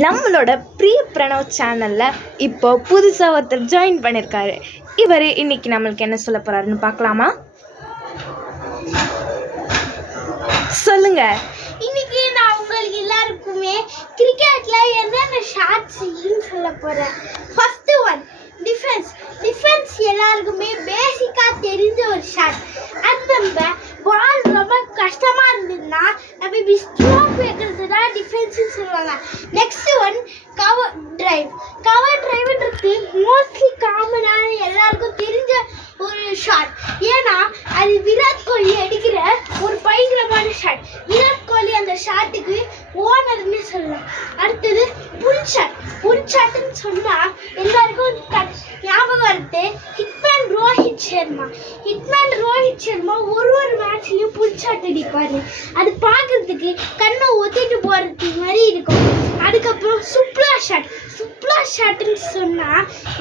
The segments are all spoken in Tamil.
நம்மளோட பிரிய பிரணவ் சேனலில் இப்போ புதுசாக ஒருத்தர் ஜாயின் பண்ணியிருக்காரு. இவர் இன்னைக்கு நம்மளுக்கு என்ன சொல்ல போகிறாருன்னு பார்க்கலாமா? சொல்லுங்க. இன்னைக்கு நான் உங்களுக்கு எல்லாருக்குமே கிரிக்கெட்ல என்னென்ன ஷாட்ஸ் சொல்ல போறேன். ஃபர்ஸ்ட் ஒன் டிஃபென்ஸ் எல்லாருக்குமே பேசிக்கா தெரிஞ்ச ஒரு ஷாட். அது நம்ம பால் ரொம்ப கஷ்டமா இருந்ததுன்னா நம்ம இப்படி ஸ்ட்ரோக் வைக்கிறது தான் டிஃபென்ஸ்னு சொல்லுவாங்க. நெக்ஸ்ட் ஒன் கவர் டிரைவ்ன்றது மோஸ்ட்லி காமனான எல்லாருக்கும் தெரிஞ்ச ஒரு ஷாட். ஏன்னா அது விராட் கோலி அடிக்கிற ஒரு பயங்கரமான ஷாட். விராட் கோலி அந்த ஷாட்டுக்கு ஓனர்னு சொல்லலாம். அடுத்தது புல் ஷாட்னு சொன்னா எல்லாருக்கும் ஞாபகம் வருது ஹிட்மேன் ரோஹித் சர்மா ஒரு மேட்ச்லயும் புல் ஷாட் அடிப்பாரு. அது பார்க்கறதுக்கு கண்ணை ஒத்திட்டு போறது மாதிரி இருக்கும். அதுக்கப்புறம் சுப்லா ஷாட்னு சொன்னா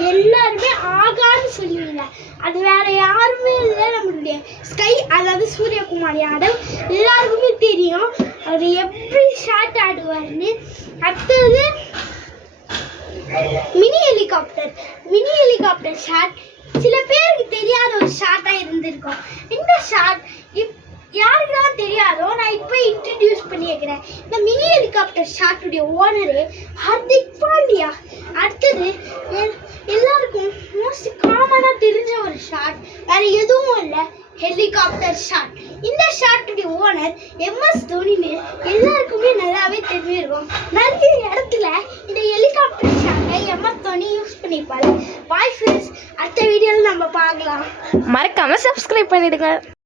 எல்லாருமே ஆகான்னு சொல்லுவீங்க. அது வேற யாருமே இல்லை, நம்மளுடைய ஸ்கை, அதாவது சூரியகுமார் யாதவ். எல்லாருக்குமே தெரியும் அவர் எப்படி ஷாட் ஆடுவார்னு. அடுத்தது மினி ஹெலிகாப்டர் ஷாட் சில பேருக்கு தெரியாத ஒரு ஷாட்டா இருந்திருக்கும். இந்த ஷாட் யாருக்கெல்லாம் தெரியாதோ நான் இப்போ இன்ட்ரடியூஸ் பண்ணி வைக்கிறேன். இந்த மினி ஹெலிகாப்டர் ஷாட்டுடைய ஓனரு ஹர்திக் பாண்டியா. அடுத்தது எல்லாருக்கும் மோஸ்ட் காமனாக தெரிஞ்ச ஒரு ஷாட் வேற எதுவும் இல்லை, ஹெலிகாப்டர் ஷாட். இந்த ஷாட்டுடைய ஓனர் MS தோனின்னு எல்லாருக்குமே நல்லாவே தெரிஞ்சிருக்கும். நிறைய இடத்துல இந்த ஹெலிகாப்டர் ஷாட்டை MS தோனி யூஸ் பண்ணிப்பாரு. பாய் ஃப்ரெண்ட்ஸ், அடுத்த வீடியோவில் நம்ம பார்க்கலாம். மறக்காம சப்ஸ்கிரைப் பண்ணிடுங்க.